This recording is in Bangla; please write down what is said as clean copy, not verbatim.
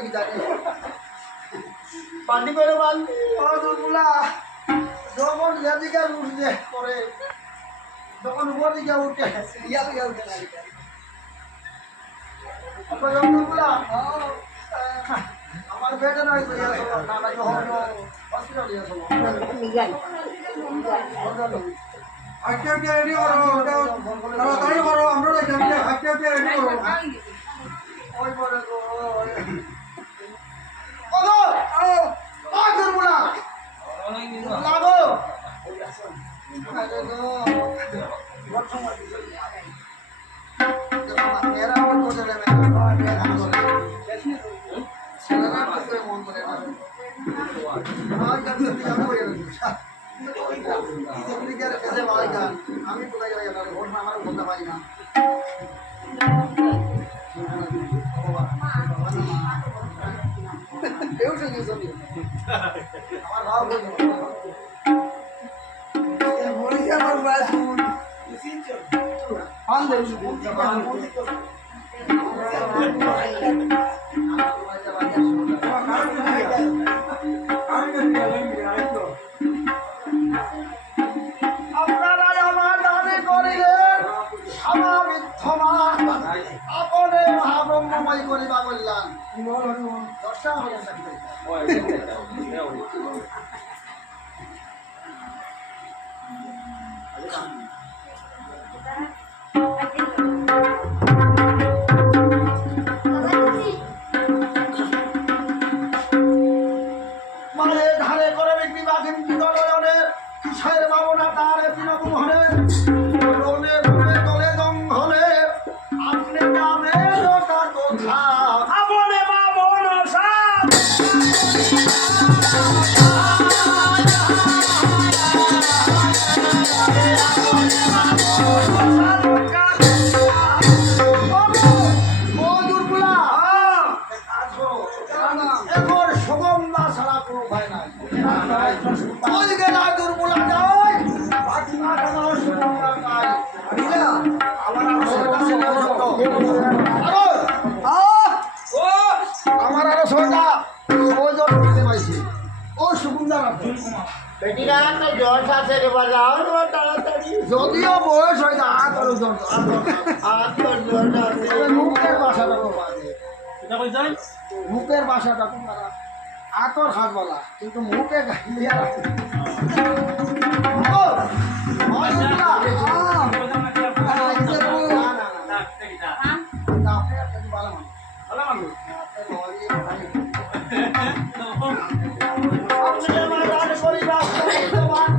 কি জানি পানি করে বান্ধি দুর্বলা যখন যেদিকে উঠছে করে যখন উপর দিকে উঠে ইয়া দিকে উঠে দুর্বলা আমার বেটে নয় তো ইয়া না না হসপিটাল ইয়া চলো আজকে রেডি করো তাড়াতাড়ি করো আমরা আজকে রেডি করো ওই পরে গো ওগো ও দুর্বলা লাগো আরে গো প্রথম মেরা মন করে রে মেরা ছেলেরা তো মন করে না আজ আমি বিয়া করে আমি কোথায় গেলাম ভোট আমার বলতে পারি না আমার ভাব করিবা বললাম দশটা মানে ধারে করে বিক্রি বা কিন্তু দলের কিসের বাবনা তার তৃণমূল হলে রোলে রোলে দলে জঙ্গলে আপনি নামে লোটা কথা আপনে বাবন সাপ আমার আরো ছয়টা ওজন দিতে পাইছি ও সুকুন্দার যদিও বয়স হয় না মুখের বাসাটা মুখের বাসাটা আতর হাত বলা কিন্তু মুখে তোমার